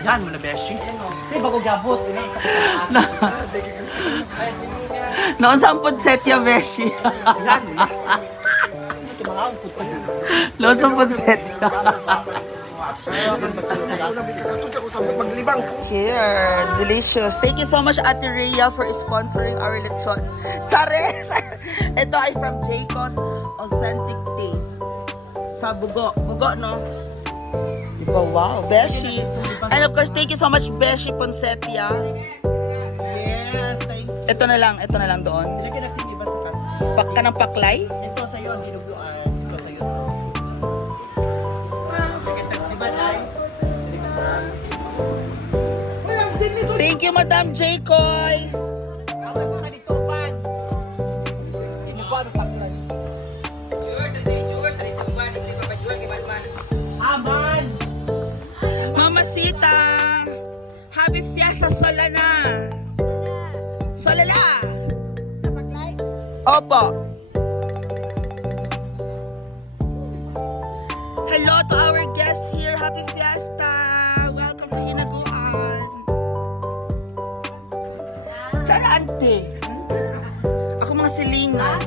Yan mo na, Beshi. Ay, bago gabot. Noon sa set ya, Beshi. Yan mo na. Tumakaon po tayo. Noon sa set ya. Here, delicious. Thank you so much, Ate Rhea, for sponsoring our lechon. Chares! Ito ay from Jayco's Authentic Taste. Sa Bugo. Bugo, no? Diba, wow, Beshi. And of course, thank you so much, Beshi Ponsetia. Yes, thank you. Ito na lang doon. Ilagay natin iba sa kat. Pakka ng paklay. Ito sa iyo, dinugluan. Ito sa iyo. Diba, Day? Walang sinlis. Thank you, Madam Jayco's. Ako mo ka dito, ban. Dinugluan ng paklay. Aman! Mamacita! Happy Fiesta Solana! Solala! Sa paklay? Opo. Hello to our guests here. Happy Fiesta! Welcome to Hinaguan. Charante! Ako mga silingan.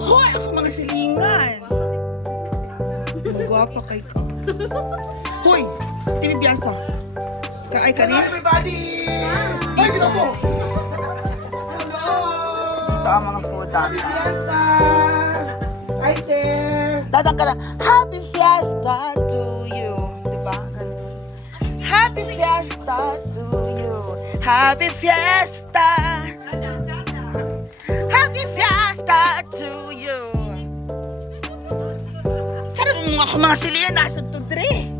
Hoy! Ako mga silingan! Ang gwapa kay ka. Hoy! TV Biansa! Kaay ka rin? Everybody! Ay, dito po! Hello! Ito ang mga food natin. Fiesta! Hi there! Dadang ka na, Happy Fiesta to you. Diba? Happy Fiesta to you. Happy Fiesta. Happy Fiesta to you. Sana mo ako mga siliyan nasa tudre.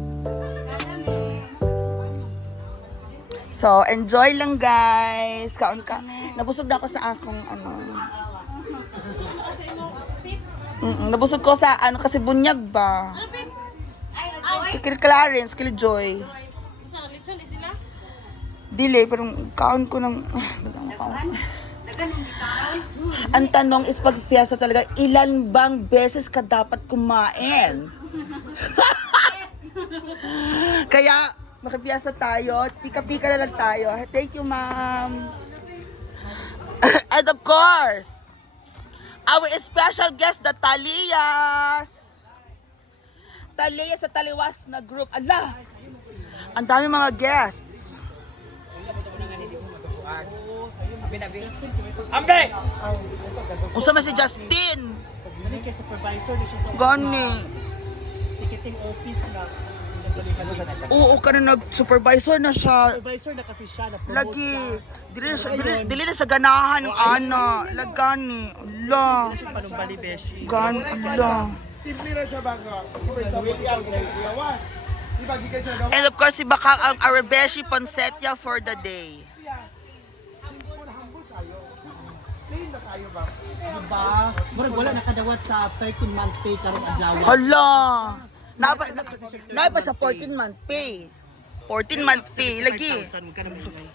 So, enjoy lang guys. Kaon ka. Nabusog na ako sa akong ano. Nabusog ko sa ano kasi bunyag ba? Kay Clarence, kay Joy. Dili, pero kaon ko ng... Ang tanong is pag fiesta talaga, ilan bang beses ka dapat kumain? Kaya, makipiesta tayo. Pika-pika na lang tayo. Thank you, ma'am. And of course, our special guest, the Taliyas. Taliyas sa Taliwas na group. Ala! Ang dami mga guests. Ambe! Unsa man si Justin? Sali kay supervisor na siya sa Gani. ticketing office na nagdali ka sa nagdali. Oo, ka na nag-supervisor na siya. Supervisor na kasi siya, na-promote Lagi. siya. Dili na siya ganahan ng ana. Lagani. Ala. Siya panumbali, Beshi. Gan. Ala. Simple na siya bago. For example, ikaw ginagawas. Di ba gikan siya daw? And of course, si Bakang ang Arabeshi Ponsetia for the day. Simple na humble tayo. Plain na tayo ba? Diba? Murag wala nakadawat sa 13-month pay karong adlaw. Hala. Napa sa 14-month pay. 14-month pay. Lagi. 5,000 ka naman ngayon.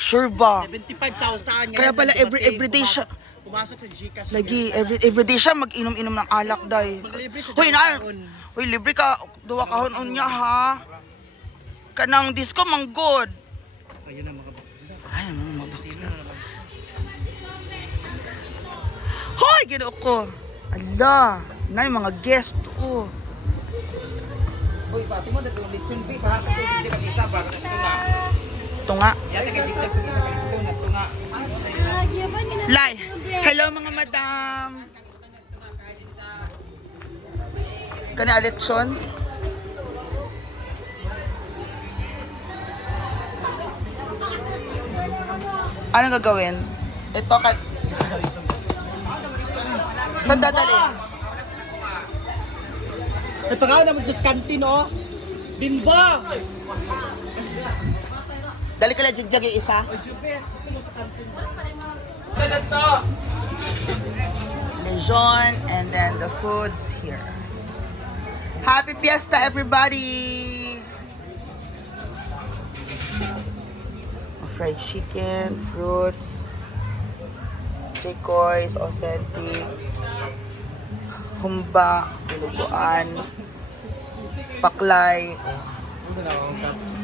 Sure ba? 75,000. Kaya pala everyday siya. Pumasok sa Gcash. Lagi, everyday siya mag-inom-inom ng alak day. Maglibre siya. Hoy, hoy, libre ka. Duwa ka hon niya ha. Kanang disco manggod. Ayun na mga bakla. Ay, mga bakla. Hoy, ginoo ko. Ala, na yung mga guest. Oh. Uy, pati mo dito lechon bi kahapon ko dito kag isa ba kasi tuna. Ito nga. Yata kay dito kag isa ka lechon nas tuna. Lai. Hello mga madam. Kani aletsyon? Anong gagawin? Ito ka... Saan dadali? May pagkaw naman dos kantin, oh. Bimba! Dali ka lang jigjag yung isa. Oy, Jubet. Ito mo sa kantin. Sana to. Lejon and then the foods here. Happy Fiesta everybody! Fried chicken, fruits, Jayco's Authentic, humba, dinuguan, paklay, Ano na akong